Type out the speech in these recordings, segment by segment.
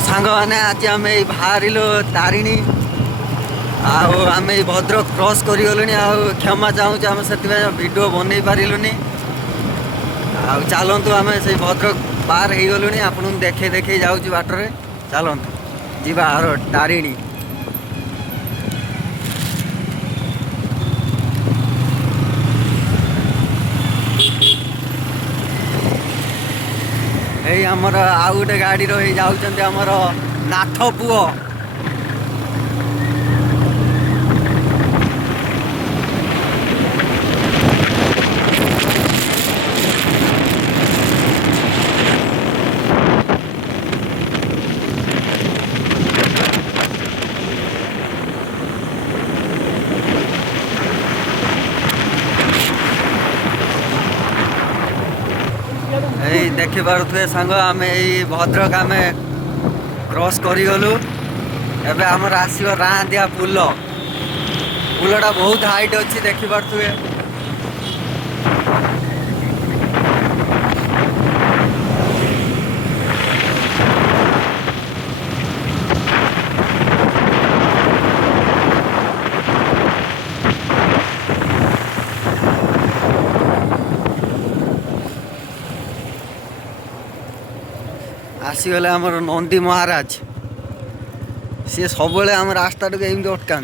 सांग मैंने आज आम बाहर तारिणी आम भद्रक क्रॉस कर क्षमा चाहूँ आम से वीडियो बन पार्लुनि चलतु आम से भद्रक पार हो गलु आपन देखे देखे जाऊँ बाटर चलतु जीवा तारिणी यही आमर आउ गोटे गाड़ी रही जाऊँच आमर नाथ पुओ देखि पारे सांग आम यही भद्रक आम क्रॉस करूँ एवं आमर आसो राँदिया पुल पुलटा बहुत हाइट अच्छी देखि पारे आसीगले आमर नंदी महाराज सी सब आम रास्ता एमती अटका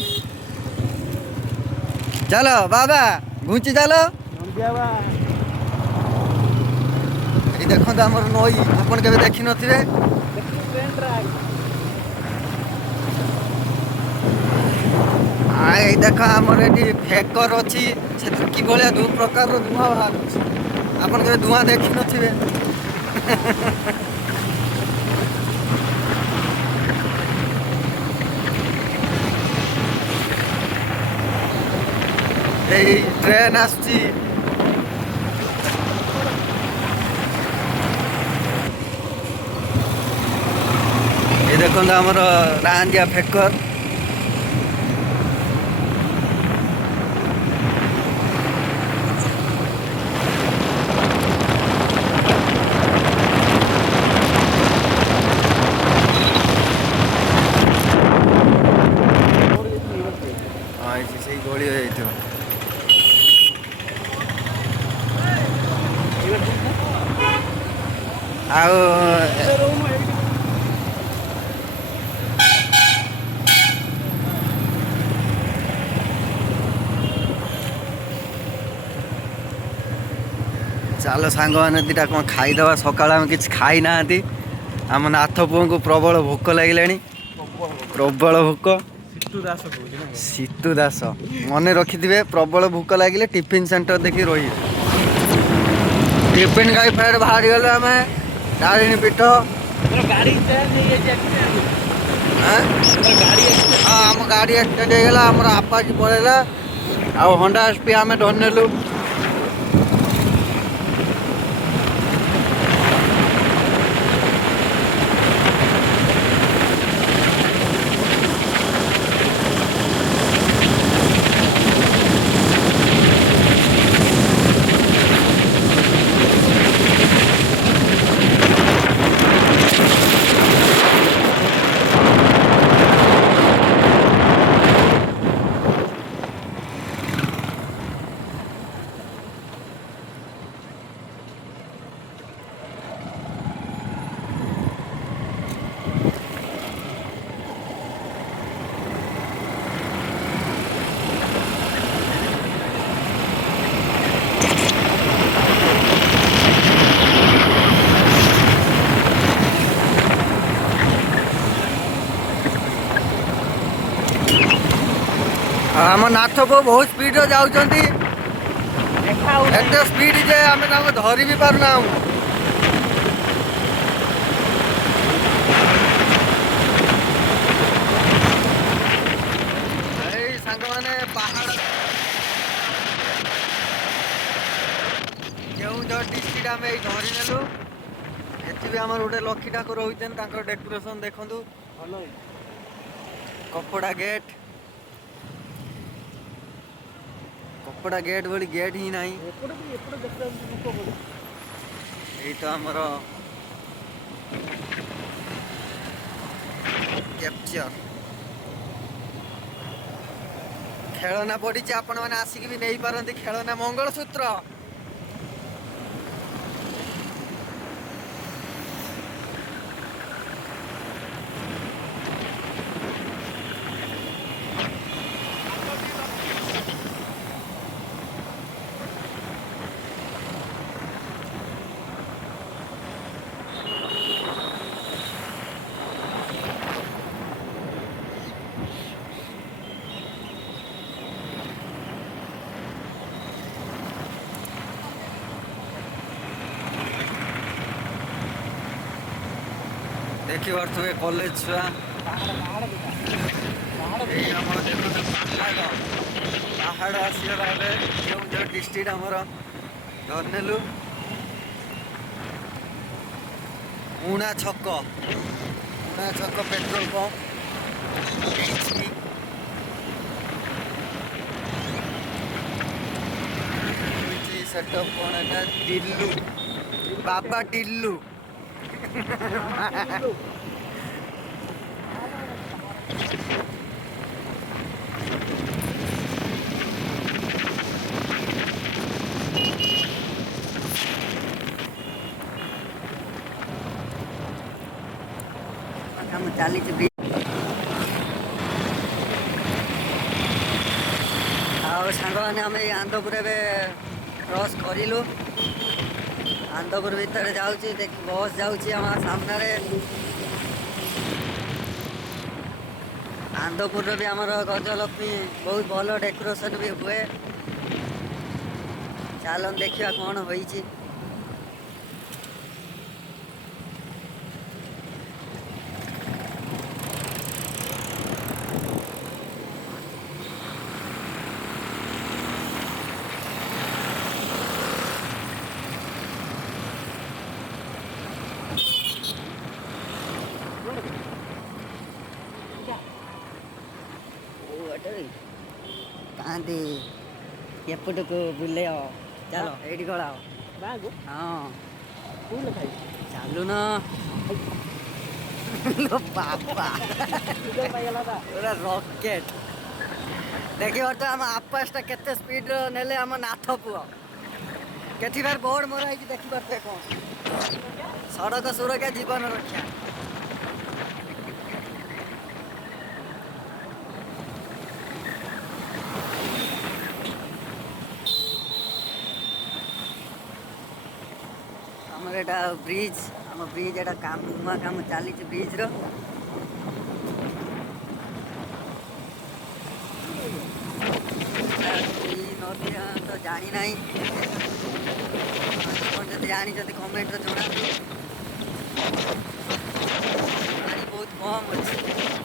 चलो बाबा घुंची चलो ये देखो आमर नई आपन के देखी नथिबे देख आमर ये फेकर अच्छी से कि भाया दो प्रकार धुआं बाहर आपन के धुआं देखी नथिबे ट्रेन आसची ये देखो आमर रांदिया फेकर से गली हो चलो सांग मैंने दीटा कौन खाईदे सका कि खाई ना आम नाथ पुओं को प्रबल भोक लगे प्रबल भोक सीतु दास मन रखिथे प्रबल भोक लगे टिफिन सेंटर देखी रही टिफिन खाई फेर बाहरी गलु आम तारिणी पीठ आम गाड़ी एक्सीडेंट हो गला आम आपाची पड़ेगा आ होंडा एसपी आम धरनेलु आम नाथ को बहुत स्पीड जाऊँच एत स्पीड जे आम धरी भी पारना सांग मैंने पहाड़ केउझर डिस्ट्रिक्ट आम यही धरी नेलु ये आम गोटे लक्ष्मी ठाकुर होते डेकोरेशन देखु कपड़ा गेट कपड़ा गेट बोली गेट ही नहीं यही तो आमर कैप्चर खेलना पड़ी आपण मैंने आसिक भी नहीं पारती खेलना मंगलसूत्र देखी पारे कॉलेज छुआ पहाड़ आसगला केउझर डिस्ट्रिक्ट आमर धरनेलु उणा छक पेट्रोल पंप सेटअप कौन है टिल्लू बाबा टिल्लू काम चली सांग मैंने आम आंदपुर क्रॉस करूँ आंदपुर भितर जाऊँगी देख बस जाऊँगी आम सामने आंदपुर भी आमर गजलक्ष्मी बहुत भल डेकोरेशन भी हुए चलन देखा कौन होइछि कांदी एपट को बुले चलो ये गला हाँ चलु न बाबा पूरा रॉकेट देखिए तो आम आपासटा केते स्पीड नेले आम नाथ पुओ केथि बार बोर्ड मरा है देखि पारते कौन सड़क सुरक्षा जीवन रक्षा एटा ब्रिज आम ब्रिज एटा काम नुआ काम चली ब्रिज रो नदी तो जानी ना जानी कमेंट जना पानी बहुत कम अच्छे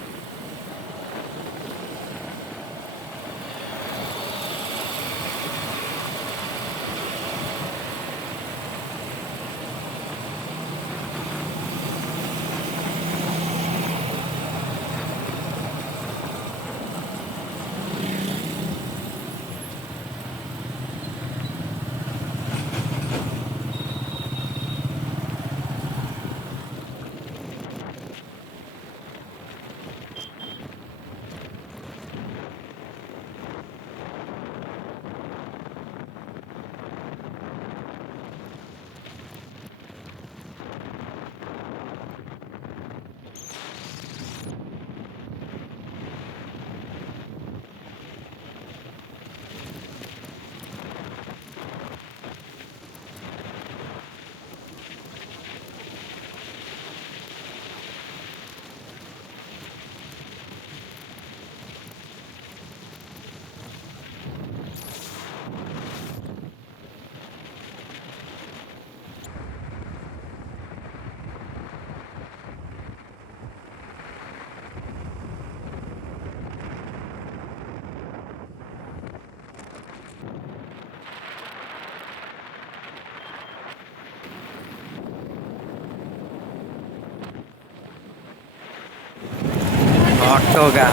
ऑटोगा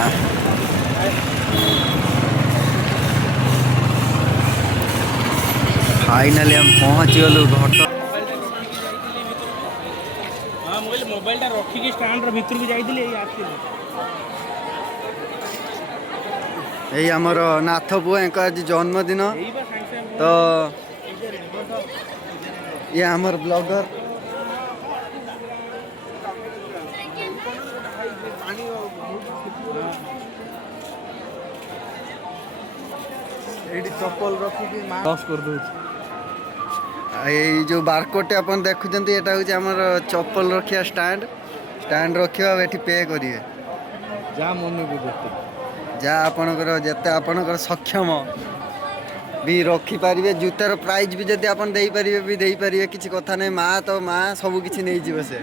फाइनली हम पहुंच गलु घट हाँ मुझे मोबाइल रखिकी स्टैंड भीतर भी जाइए ଏଇ ଆମର ନାଥ ପୁଅଙ୍କ ଆଜି ଜନ୍ମଦିନ ତ ଇଏ ଆମର ବ୍ଲଗର ଏଇଠି ଚପଲ ରଖିକି ଲସ୍ କରିଦଉଛି। ଏଇ ଯୋଉ ବାରକୋଡ୍ଟେ ଆପଣ ଦେଖୁଛନ୍ତି ଏଇଟା ହେଉଛି ଆମର ଚପଲ ରଖିବା ଷ୍ଟାଣ୍ଡ ରଖିବା ଆଉ ଏଠି ପେ କରିବେ ଯାହା ମନକୁ ଯେତେ ଯାହା ଆପଣଙ୍କର ଯେତେ ଆପଣଙ୍କର ସକ୍ଷମ ବି ରଖିପାରିବେ। ଜୁତାର ପ୍ରାଇସ୍ ବି ଯଦି ଆପଣ ଦେଇପାରିବେ ବି ଦେଇପାରିବେ, କିଛି କଥା ନାହିଁ। ମା ତ ମା ସବୁ କିଛି ନେଇଯିବ ସେ।